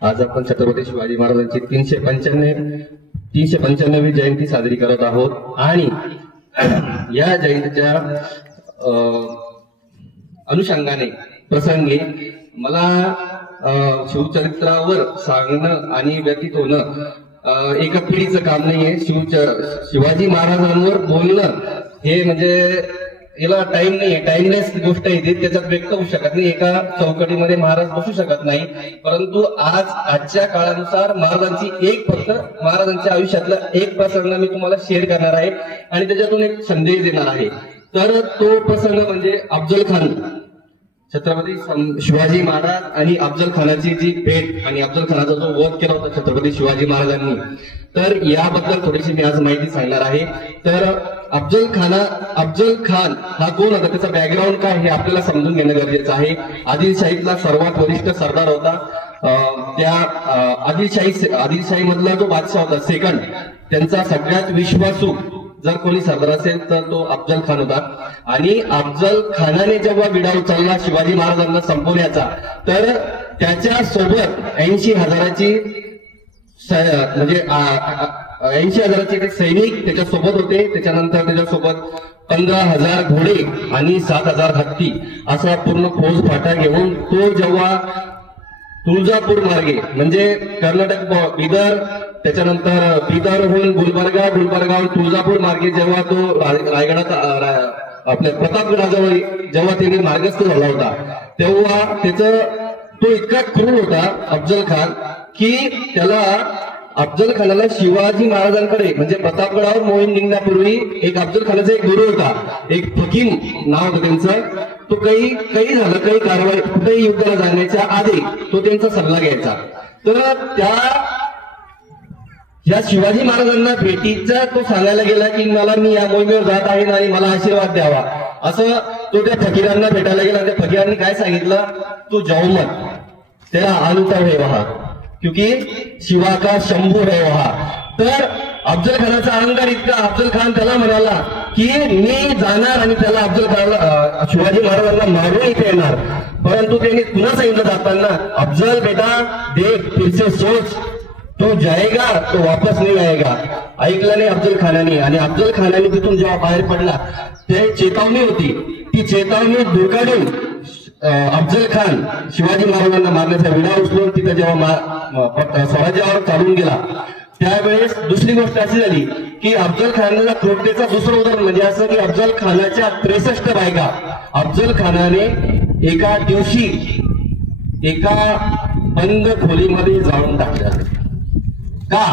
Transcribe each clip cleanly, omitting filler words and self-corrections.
आज आपण छत्रपती शिवाजी महाराजांची 395वी जयंती साजरी करत आहोत आणि या जयंतीच्या अनुषंगाने प्रसंगी मला शिवचरित्रावर सांगणं आणि व्यतीत होणं एका पिढीचं काम नाहीये. शिवाजी महाराजांवर बोलणं हे म्हणजे याला टाइम नाहीये, टाइमलेस गोष्ट आहे, त्याच्यात व्यक्त होऊ शकत नाही. एका चौकटीमध्ये महाराज बसू शकत नाही. परंतु आजच्या काळानुसार महाराजांच्या आयुष्यातला एक प्रसंग मी तुम्हाला शेअर करणार आहे आणि त्याच्यातून एक संदेश देणार आहे. तर तो प्रसंग म्हणजे अफजल खान, छत्रपती शिवाजी महाराज आणि अफजल खानाची जी भेट आणि अफजल खानाचा जो वध केला होता छत्रपती शिवाजी महाराजांनी, तर याबद्दल थोडीशी मी आज माहिती सांगणार आहे. तर अफजल खान हा कोण होता, त्याचा बॅकग्राऊंड काय हे आपल्याला समजून घेणं गरजेचं आहे. आदिलशाहीतला सर्वात वरिष्ठ सरदार होता. त्या आदिलशाही मधला जो बादशाह होता सेकंड, त्यांचा सगळ्यात विश्वासू जर कोणी सरदार असेल तर तो अफजल खान होता. आणि अफजल खानाने जेव्हा विडा उचलला शिवाजी महाराजांना संपवण्याचा, तर त्याच्या सोबत 80,000ची म्हणजे 80,000चे सैनिक त्याच्या सोबत होते. त्याच्यानंतर त्याच्यासोबत 15,000 घोडे आणि 7,000 हत्ती असा पूर्ण फौज फाटा घेऊन तो जेव्हा तुळजापूर मार्गे म्हणजे कर्नाटक बिदर, त्याच्यानंतर बिदरहून गुलबर्गाहून तुळजापूर मार्गे जेव्हा तो रायगडात आपल्या प्रतापगडाजवळ जेव्हा त्यांनी मार्गस्थ झाला होता, तेव्हा तो इतका क्रूर होता अफजल खान की अफजल खानाला शिवाजी महाराजांकडे म्हणजे प्रतापगडावर मोहीम निघण्यापूर्वी एक अफजल खानाचा एक गुरु होता, एक फकीम नाव होतं त्यांचं. तो काही झालं, काही कारवाई कुठेही युद्धाला जाण्याच्या आधी तो त्यांचा सल्ला घ्यायचा. तर या शिवाजी महाराजांना भेटीचा तो सांगायला गेला की मी या मोहिमेवर जात आहे आणि मला आशीर्वाद द्यावा, असं तो त्या फकीरांना भेटायला गेला. त्या फकीरांनी काय सांगितलं, तू जाऊ मत, तेरा आलूता है वहा क्योंकि शिवा का शंभू है वहा. तर अफजल खानाचा अहंकार इतका, अफजल खान त्याला म्हणाला की मी जाणार आणि त्याला शिवाजी महाराजांना मारून इथे येणार. परंतु त्यांनी पुन्हा सांगितलं जाताना, अफजल बेटा देख फिर से सोच, तो जाएगा तो वापस नहीं आएगा. ऐकलं नाही अफजल खानाने. आणि अफजल खानाने तिथून जेव्हा बाहेर पडला, ते चेतावणी होती, ती चेतावणी दुर्गाडून अफजल खान शिवाजी महाराजांना मारण्याचा विडा उचलून तिथे जेव्हा स्वराज्यावर चालून गेला, त्यावेळेस दुसरी गोष्ट अशी झाली की अफजल खानाचा क्रूरतेचा दुसरं उदाहरण म्हणजे असं की अफजल खानाच्या 63 बायका अफजल खानाने एका दिवशी एका बंद खोलीमध्ये जाळून टाकल्या. का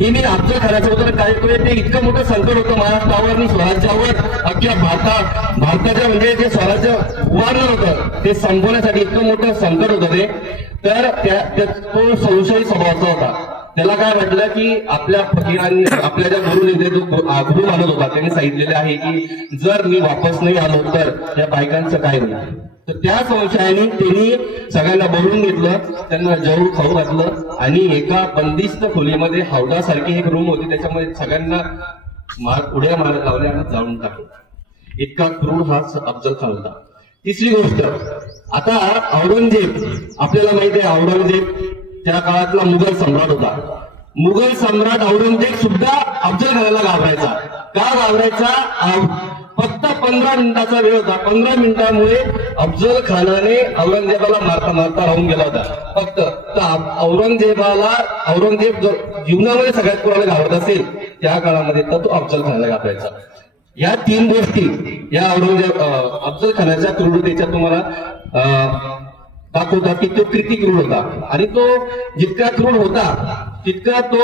हे मी अफजल खानाचं उदाहरण काय करतोय, ते इतकं मोठं संकट होतं महाराष्ट्रावर आणि स्वराज्यावर, अख्ख्या भारताच्या म्हणजे जे स्वराज्य उभारलं होतं ते संपवण्यासाठी इतकं मोठं संकट होतं ते. तर तो संशयी स्वभावाचा होता. त्याला काय वाटलं की आपल्या फकीरांनी, आपल्या ज्या गुरु मानत होता, त्यांनी सांगितलेले आहे की जर मी वापस नाही आलो तर त्या बायकांचं काय होईल. तर त्या संशयाने त्यांनी सगळ्यांना बोलवून घेतलं, त्यांना जेवू खाऊ घातलं आणि एका बंदिस्त खोलीमध्ये हौदासारखी एक रूम होती, त्याच्यामध्ये सगळ्यांना उड्या मारत लावल्या आणि जाळून टाकलं. इतका क्रूर हा अफजल खान होता. तिसरी गोष्ट, आता औरंगजेब, आपल्याला माहिती आहे औरंगजेब त्या काळातला मुघल सम्राट होता. मुघल सम्राट औरंगजेब सुद्धा अफजल खानाला घाबरायचा. का घाबरायचा? फक्त 15 मिनिटाचा वेळ होता. 15 मिनिटांमुळे अफजल खानाने औरंगजेबाला मारता राहून गेला होता फक्त. तर औरंगजेब जीवनामध्ये सगळ्यात कोणाला घाबरत असेल त्या काळामध्ये तर तो अफजल खानाला घाबरायचा. या 3 गोष्टी या अफजल खानाच्या क्रूरतेच्या तुम्हाला दाखवतात की तो किती क्रूर होता. आणि तो जितका क्रूर होता तितका तो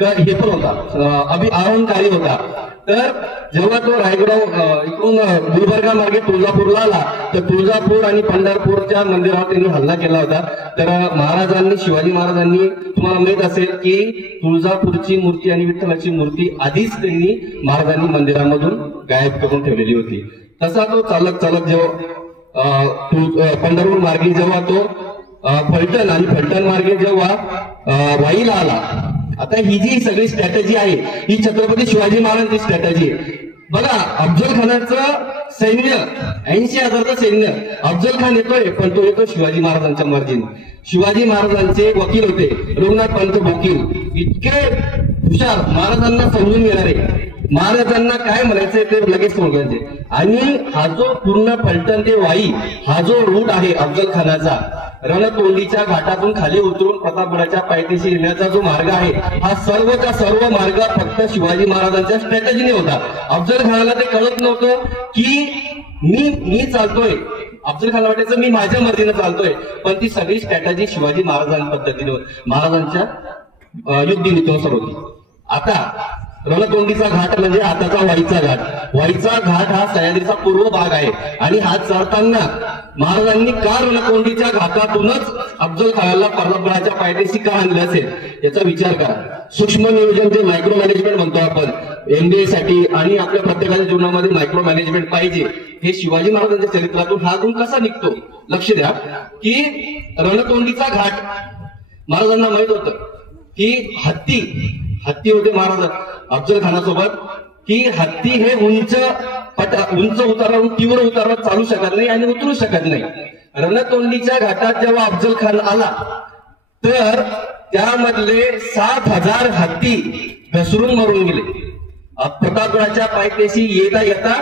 हे पण होता, अहंकारी होता. तर जेव्हा तो रायगड इकडून गुलबर्गा मार्गे तुळजापूरला आला, तर तुळजापूर आणि पंढरपूरच्या मंदिरावर त्यांनी हल्ला केला होता. तर शिवाजी महाराजांनी, तुम्हाला माहित असेल की तुळजापूरची मूर्ती आणि विठ्ठलाची मूर्ती आधीच त्यांनी महाराजांनी मंदिरामधून गायब करून ठेवलेली होती. तसा तो चालत जेव्हा पंढरपूर मार्गे जेव्हा तो फलटण मार्गे जेव्हा वाईला आला, आता ही जी सगळी स्ट्रॅटेजी आहे ही छत्रपती शिवाजी महाराजांची स्ट्रॅटेजी आहे. बघा, अफजल खानाचं सैन्य 80,000चं सैन्य अफजल खान येतोय, पण तो येतो शिवाजी महाराजांच्या मर्जीने. शिवाजी महाराजांचे वकील होते रघुनाथ पंत वकील, इतके हुशार, महाराजांना समजून घेणारे, महाराजांना काय म्हणायचंय ते लगेच समजायचे. आणि हा जो पूर्ण फलटण ते वाई हा जो रूट आहे अफजल खानाचा, रणतोंडीच्या घाटातून खाली उतरून प्रतापगडाच्या पायथ्याशी येण्याचा जो मार्ग आहे, हा सर्वचा सर्व मार्ग फक्त शिवाजी महाराजांच्या स्ट्रॅटेजीने होता. अफजल खानाला ते कळत नव्हतं की मी चालतोय, अफजल खानला वाटायचं मी माझ्या मर्जीने चालतोय, पण ती सगळी स्ट्रॅटेजी शिवाजी महाराजांच्या पद्धतीने महाराजांच्या युद्धनीतीनुसार होती. आता रणतोंडीचा घाट म्हणजे आताचा वाईचा घाट. वाईचा घाट हा सह्याद्रीचा पूर्व भाग आहे आणि हा चढताना महाराजांनी का रणतोंडीच्या घाटातूनच अफजल खानाला प्रतापगडाच्या पायथ्याशी का आणले असेल याचा विचार करा. सूक्ष्म नियोजन, जे मायक्रो मॅनेजमेंट म्हणतो आपण MBA साठी, आणि आपल्या प्रत्येकाच्या जीवनामध्ये मायक्रो मॅनेजमेंट पाहिजे, हे शिवाजी महाराजांच्या चरित्रातून हा गुण कसा निघतो. लक्ष द्या की रणतोंडीचा घाट महाराजांना माहित होतं की हत्ती होते महाराज अफजल खानासोबत, की हत्ती हे उंच उतारावरून तीव्र उतारावर चालू शकत नाही आणि उतरू शकत नाही. रणतोंडीच्या घाटात जेव्हा अफजल खान आला तर त्यामधले 7,000 हत्ती घसरून मरून गेले. प्रतापगडाच्या पायथ्याशी येता येता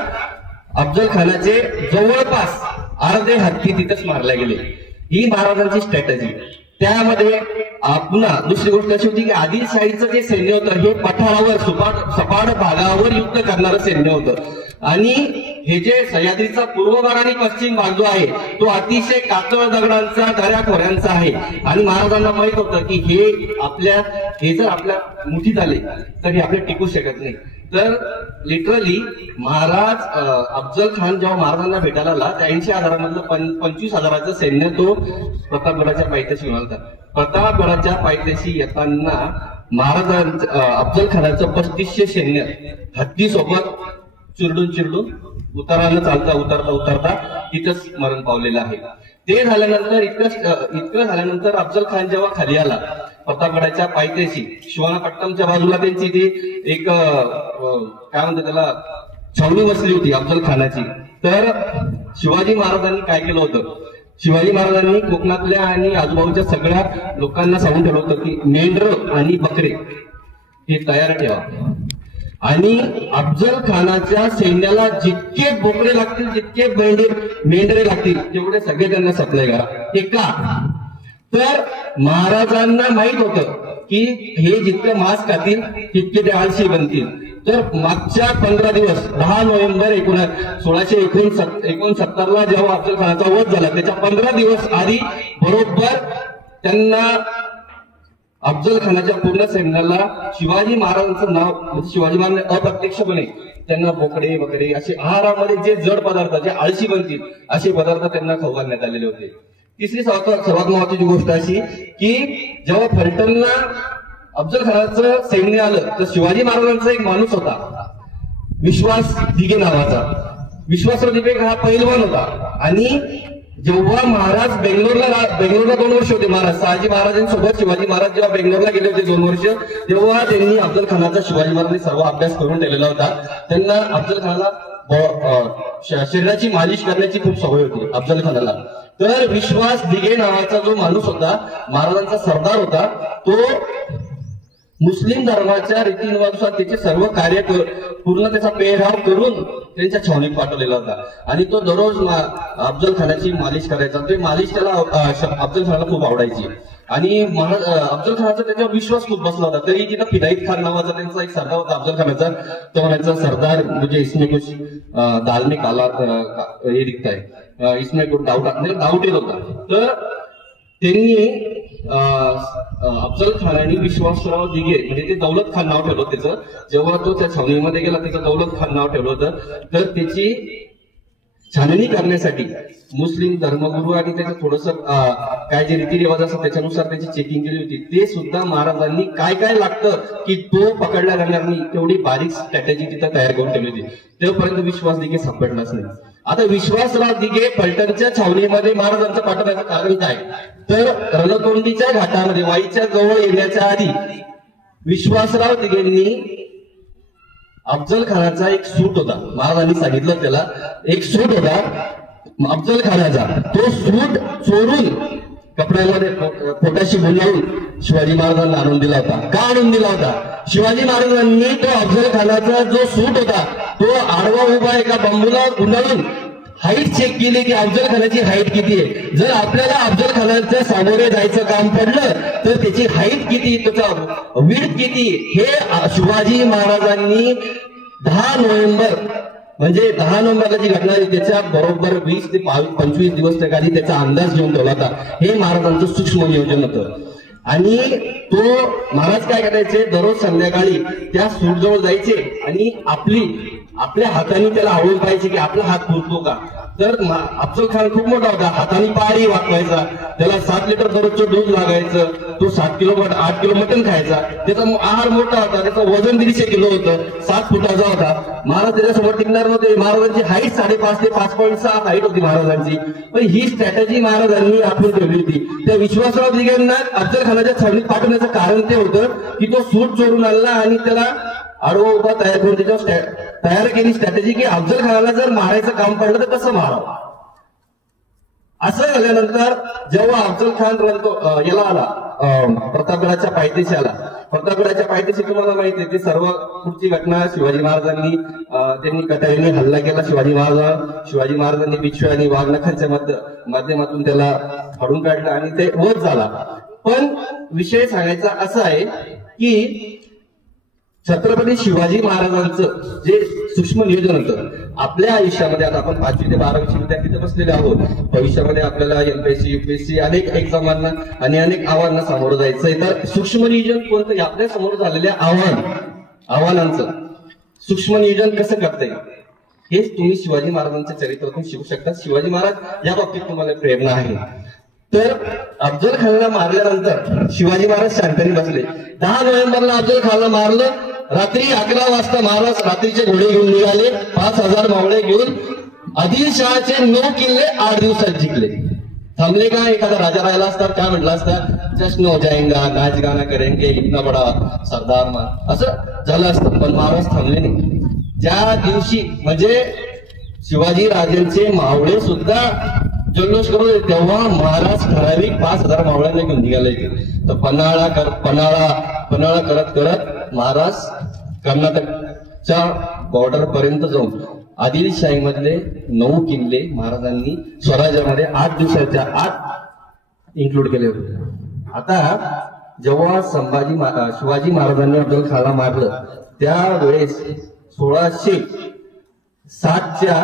अफजल खानाचे जवळपास अर्धे हत्ती तिथेच मारले गेले. ही महाराजांची स्ट्रॅटेजी. त्यामध्ये पुन्हा दुसरी गोष्ट अशी होती की आदिलशाहीचं जे सैन्य होतं हे पठारावर सपाट भागावर युद्ध करणारं सैन्य होतं, आणि हे जे सह्याद्रीचा पूर्व भाग आणि पश्चिम भाग जो आहे तो अतिशय कातळ दगडांचा, दऱ्याखोऱ्यांचा आहे. आणि महाराजांना माहित होतं की हे जर आपल्या मुठीत आले तर हे आपले टिकू शकत नाही. तर लिटरली महाराज अफजल खान जेव्हा महाराजांना भेटायला आला, त्या 80,000मधलं 25,000चं सैन्य तो प्रतापगडाच्या पायथ्याशी घेऊन आला. प्रतापगडाच्या पायथ्याशी येताना महाराजांचं अफजल खानाचं 3500 सैन्य हत्ती सोबत चिरडून उतरता तिथंच मरण पावलेलं आहे. ते झाल्यानंतर इतकं झाल्यानंतर अफजल खान जेव्हा खाली आला प्रतापगडाच्या पायथ्याशी, शिवानापट्टमच्या बाजूला त्यांची ती एक काय म्हणतात त्याला छावणी बसली होती अफजल खानाची. तर शिवाजी महाराजांनी काय केलं होतं, शिवाजी महाराजांनी कोकणातल्या आणि आजूबाजूच्या सगळ्या लोकांना सांगून ठेवलं होतं की मेंढरं आणि बकरे हे तयार ठेवा, आणि अफजल खानाच्या सैन्याला जितके बोकडे लागतील, जितके मेंढरे लागतील तेवढे सगळे त्यांना सप्लाय करा. हे का, तर महाराजांना माहित होतं की हे जितकं मांस खातील तितके ते आळशी बनतील. तर मागच्या 15 दिवस 10 नोव्हेंबर 1669ला जेव्हा अफजल खानाचा वध झाला त्याच्या 15 दिवस आधी बरोबर त्यांना अफजल खानाच्या पूर्ण सैन्याला शिवाजी महाराजांचं नाव, म्हणजे शिवाजी महाराज अप्रत्यक्षपणे त्यांना बोकडे वगैरे असे आहारामध्ये जे जड पदार्थ, जे आळशी बनतील असे पदार्थ त्यांना खाऊ घालण्यात आलेले होते. तिसरी सर्वात महत्वाची गोष्ट अशी की जेव्हा फलटणला अफजल खानाचं सैन्य आलं तर शिवाजी महाराजांचा एक माणूस होता विश्वास दिघे नावाचा. विश्वासराव दिघे हा पैलवान होता, आणि जेव्हा महाराज बेंगलोरला 2 वर्ष होते महाराज, शहाजी महाराजांसोबत शिवाजी महाराज जेव्हा बेंगलोरला गेले होते 2 वर्ष, तेव्हा त्यांनी अफजल खानाचा शिवाजी महाराजांनी सर्व अभ्यास करून ठेवलेला होता. त्यांना अफजल खानाला शरीराची मालिश करण्याची खूप सवय होती अफजल खानाला. तर विश्वास दिघे नावाचा जो माणूस होता, महाराजांचा सरदार होता, तो मुस्लिम धर्माच्या रीतीरिवाजानुसार त्याचे सर्व कार्य पूर्ण त्याचा पेहराव करून त्यांच्या छावणीत पाठवलेला होता, आणि तो दररोज अफजल खानाची मालिश करायचा. ते मालिश त्याला अफजल खानाला खूप आवडायची, आणि अफजल खानाचा त्याच्यावर विश्वास खूप बसला होता. तरी तिथं फिदाईत खान नावाचा त्यांचा एक सरदार होता अफजल खानाचा, तो म्हणायचा सरदार म्हणजे इसमें कुछ दाल में काला हे दिखता है, इसमें कुछ डाऊट येत होता. तर त्यांनी अफजल खानाने विश्वासराव दिघे म्हणजे ते दौलत खान नाव ठेवलं त्याचं, जेव्हा तो त्या छावणीमध्ये गेला त्याचं दौलत खान नाव ठेवलं होतं. तर त्याची छाननी करण्यासाठी मुस्लिम धर्मगुरू आणि त्याचं थोडस काय जे रीतिरिवाज असतात त्याच्यानुसार त्याची चेकिंग केली होती. ते सुद्धा महाराजांनी काय काय लागतं की तो पकडला जाणार नाही तेवढी बारीक स्ट्रॅटेजी तिथं तयार करून ठेवली होती. तेव्हापर्यंत विश्वास दिघे सापडलाच नाही. आता विश्वासराव दिघे फलटणच्या छावणीमध्ये महाराजांचं पाठवण्याचं कारण काय, तर रणतोंडीच्या घाटामध्ये वाईच्या जवळ येण्याच्या आधी विश्वासराव दिघेंनी अफजल खानाचा एक सूट होता, महाराजांनी सांगितलं त्याला एक सूट होता अफजल खानाचा, तो सूट चोरून कपड्यामध्ये पोटाशी गुंडाळून शिवाजी महाराजांना आणून दिला होता. का आणून दिला होता? शिवाजी महाराजांनी तो अफजल खानाचा जो सूट होता तो आडवा उभा एका बांबूला गुंडाळून हाईट चेक केली की अफजल खानाची हाईट किती आहे. जर आपल्याला अफजल खानाच्या सामोरे जायचं काम पडलं तर त्याची हाईट किती, त्याचा विड्थ किती, हे शिवाजी महाराजांनी 10 नोव्हेंबर म्हणजे 10 नोव्हेंबरला जी घटना आहे त्याच्या बरोबर 20 ते 25 दिवस त्याचा अंदाज घेऊन ठेवला होता. हे महाराजांचं सूक्ष्म नियोजन होतं. आणि तो महाराज काय करायचे, दररोज संध्याकाळी त्या सूटजवळ जायचे आणि आपल्या हाताने त्याला आवडून पाहायचे की आपला हात पुरतो का. तर अफजल खान खूप मोठा होता, हाताने पारी वाकवायचा, त्याला 7 लिटर दररोजचं दूध लागायचं, तो 8 किलो मटण खायचा, त्याचा आहार मोठा होता, त्याचं वजन 150 किलो होतं, 7 फुटाचा होता. महाराज त्याच्यासमोर टिकणार नव्हते. महाराजांची हाईट 5.5 ते 5.6 हाईट होती महाराजांची. पण ही स्ट्रॅटेजी महाराजांनी आखून ठेवली होती. त्या विश्वासराव दिघेंना अफजल खानाच्या छावणीत पाठवण्याचं कारण ते होतं की तो सूट चोरून आणला आणि त्याला आडवा उभा तयार करून त्याच्यावर तयार केली स्ट्रॅटेजी की अफजल खानाला जर मारायचं काम पडलं तर कसं मारावं. असं झाल्यानंतर जेव्हा अफजल खान याला आला, प्रतापगडाच्या पायथ्याशी आला. प्रतापगडाच्या पायथ्याशी तुम्हाला माहिती आहे ती सर्व पुढची घटना. शिवाजी महाराजांनी त्यांनी कटारीने हल्ला केला. शिवाजी महाराजांनी बिच्छू आणि वाघनखांच्या माध्यमातून त्याला फाडून काढलं आणि ते वध झाला. पण विषय सांगायचा असा आहे की छत्रपती शिवाजी महाराजांचं जे सूक्ष्म नियोजन होतं आपल्या आयुष्यामध्ये. आता आपण 5वी ते 12वीचे विद्यार्थी बसलेले आहोत. भविष्यामध्ये आपल्याला एमपीएससी युपीएससी अनेक एक्झामांना आणि अनेक आव्हानांना सामोरं जायचंय. तर सूक्ष्म नियोजन कोणतं, आपल्या समोर झालेल्या आव्हानांचं सूक्ष्म नियोजन कसं करता येईल हेच तुम्ही शिवाजी महाराजांच्या चरित्रातून शिकू शकता. शिवाजी महाराज या बाबतीत तुम्हाला प्रेरणा आहे. तर अफजल खानला मारल्यानंतर शिवाजी महाराज शांतनी बसले. 10 नोव्हेंबरला अफजल खानला मारलं. रात्री 11 वाजता महाराज रात्रीचे घोडे घेऊन निघाले, 5000 मावळे घेऊन. आदिलशहाचे 9 किल्ले 8 दिवसात जिंकले. थांबले का? एखादा राजा राहिला असता काय म्हटलं असतं, जश्न हो जाएगा, नाच गाणं करेंगे, इतना बडा सरदार मान, असं झालं असतं. पण महाराज थांबले नाही. ज्या दिवशी म्हणजे शिवाजी राजांचे मावळे सुद्धा जल्लोष करू तेव्हा महाराज ठराविक 5000 मावळ्यांना घेऊन निघाले. तर पन्हाळा करत करत महाराज कर्नाटकच्या बॉर्डर पर्यंत जाऊन आदिलशाही मधले 9 किल्ले महाराजांनी स्वराज्यामध्ये 8 दिवसाच्या आत इन्क्लूड केले होते. आता जेव्हा शिवाजी महाराजांनी अफजल खानला मारलं त्यावेळेस 1660च्या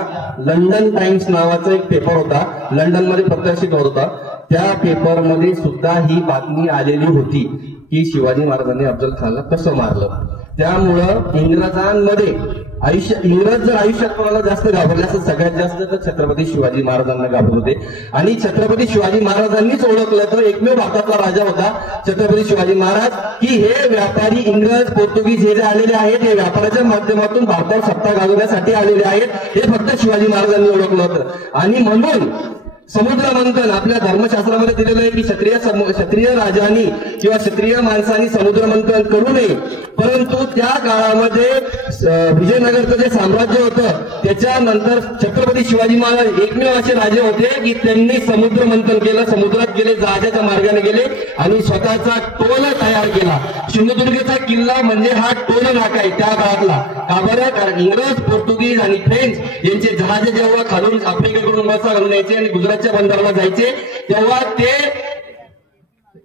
लंडन टाइम्स नावाचा एक पेपर होता, लंडन मध्ये प्रकाशित होत होता. त्या पेपरमध्ये सुद्धा ही बातमी आलेली होती की शिवाजी महाराजांनी अफजल खानला कसं मारलं. त्यामुळं इंग्रज जर आयुष्यात कोणाला जास्त घाबरले असं सगळ्यात जास्त तर छत्रपती शिवाजी महाराजांना घाबरत होते. आणि छत्रपती शिवाजी महाराजांनीच ओळखलं तर एकमेव भारतातला राजा होता छत्रपती शिवाजी महाराज की हे व्यापारी इंग्रज पोर्तुगीज हे जे आलेले आहेत हे व्यापाराच्या माध्यमातून भारतावर सत्ता गाजवण्यासाठी आलेले आहेत हे फक्त शिवाजी महाराजांनी ओळखलं होतं. आणि म्हणून समुद्र मंथन आपल्या धर्मशास्त्रामध्ये दिलेलं आहे की क्षत्रिय राजांनी किंवा क्षत्रिय माणसांनी समुद्र मंथन करू नये. परंतु त्या काळामध्ये विजयनगरचं जे साम्राज्य होतं त्याच्यानंतर छत्रपती शिवाजी महाराज एकमेव असे राजे होते की त्यांनी समुद्र मंथन केलं, समुद्रात गेले, जहाजाच्या मार्गाने गेले आणि स्वतःचा टोल तयार केला. सिंधुदुर्गचा किल्ला म्हणजे हा टोल नाका आहे त्या काळातला. का बरं? कारण इंग्रज, पोर्तुगीज आणि फ्रेंच यांचे जहाज जेव्हा खालून आफ्रिकेकडून वसा घालून यायचे आणि गुजरातच्या बंदराला जायचे तेव्हा ते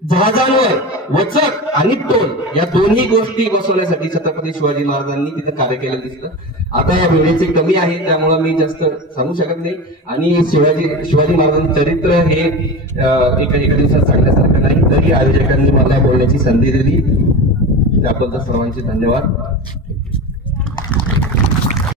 जहाजांवर वचक आणि टोल या दोन्ही गोष्टी बसवण्यासाठी छत्रपती शिवाजी महाराजांनी तिथे कार्य केलं दिसतं. आता या वेळेचे कमी आहे त्यामुळे मी जास्त सांगू शकत नाही. आणि शिवाजी महाराजांचं चरित्र हे एका दिवसात सांगण्यासारखं नाही, तरी आयोजकांनी मला बोलण्याची संधी दिली त्याबद्दल सर्वांचे धन्यवाद.